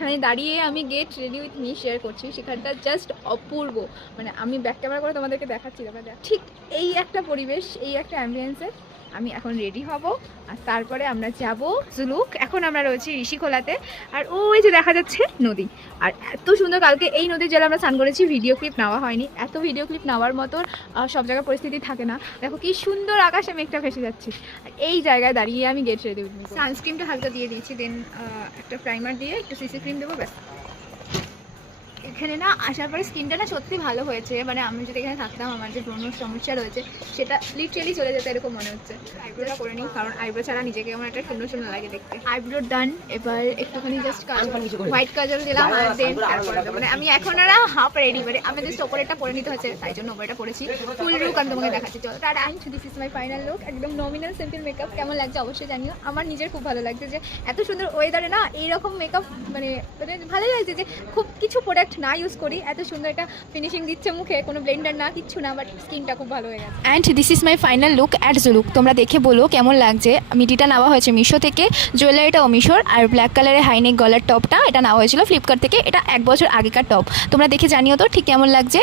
এখানে দাঁড়িয়ে আমি get ready with me share করছি, সেখানটা জাস্ট অপূর্ব। মানে আমি ব্যাক ক্যামেরা করে তোমাদেরকে দেখাচ্ছি, তোমরা ঠিক এই একটা পরিবেশ, এই একটা অ্যাম্বিয়েন্সে আমি এখন রেডি হব, আর তারপরে আমরা যাব জুলুক। এখন আমরা রয়েছি ঋষিখোলাতে, আর ওই যে দেখা যাচ্ছে নদী। আর এত সুন্দর, কালকে এই নদীর জলে আমরা স্নান করেছি, ভিডিও ক্লিপ নেওয়া হয়নি। এত ভিডিও ক্লিপ নেওয়ার মতো সব জায়গায় পরিস্থিতি থাকে না। দেখো কি সুন্দর আকাশে মেঘটা ভেসে যাচ্ছে, আর এই জায়গায় দাঁড়িয়ে আমি গেট রেডি উইথ মি। সানস্ক্রিনটা হালকা দিয়ে দিয়েছি, দেন একটা প্রাইমার দিয়ে একটু সিসি ক্রিম দেবো, ব্যাস। এখানে না আসার পরে স্কিনটা না সত্যি ভালো হয়েছে। মানে আমি যদি এখানে থাকতাম, আমার যে ব্রণ সমস্যা রয়েছে সেটা লিটারেলি চলে যেত এরকম মনে হচ্ছে। আইব্রোটা করে নিই, কারণ আইব্রো ছাড়া নিজেকে আমার একটা সুন্দর সুন্দর লাগে দেখতে। আইব্রো ডান, এবার একটুখানি জাস্ট হোয়াইট কাজল দিলাম, আর দেন তারপরে মানে আমি এখন আর হাফ রেডি, মানে আমি জাস্ট ওপরেরটা পরে নিতে হচ্ছে, তাই জন্য ওপরেটা পরেছি। ফুল লুক আমি তোমাকে দেখাচ্ছি, চলো। আর this is my final look, একদম নমিনাল সিম্পল মেকআপ। কেমন লাগছে অবশ্যই জানিও। আমার নিজের খুব ভালো লাগছে যে এত সুন্দর ওয়েদারে না এইরকম মেকআপ, মানে ভালো লাগছে যে খুব কিছু প্রোডাক্ট না ইউজ করি, এত সুন্দর একটা ফিনিশিং দিচ্ছে মুখে, কোনো ব্লেন্ডার না, কিচ্ছু না, বাট স্কিনটা খুব ভালো হয়ে গেছে। And this is my final look at Zuluk. তোমরা দেখে বলো কেমন লাগছে। মিডিটা নেওয়া হয়েছে মিশো থেকে, জুয়েলারিটাও মিশোর, আর ব্ল্যাক কালারের হাইনেক গলার টপটা এটা নেওয়া হয়েছিল ফ্লিপকার্ট থেকে। এটা 1 বছর আগেকার টপ। তোমরা দেখে জানিও তো ঠিক কেমন লাগছে।